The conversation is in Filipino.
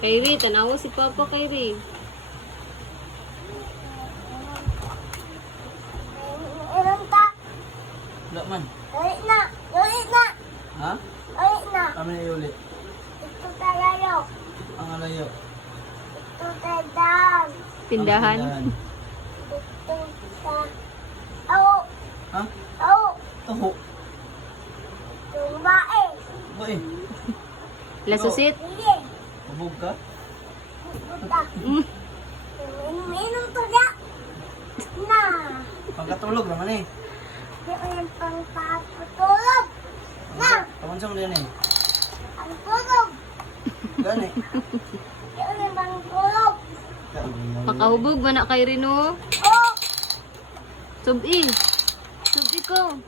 Kyrie, tanawa si Papa, Kyrie. Wala man. Ulit na! Ulit na! Ha? Ulit na! Kami na iulit. Ito tayo! Ang alayo. Ito tayo! Tindahan. Ito sa... Ako! Ha? Ako! Taho. Tumbae! Ba eh? Lasusit. Hindi! Kabog ka? Puta! Minum to na! Na! Pagkatulog naman eh. Di ko yung pangpapatulog! Na! Kamunsya mo din eh. Ang tulog! Gani. Di ko yung pangtulog! Pakahubog man na Kyrie no. Oh! Subi. Subi ko.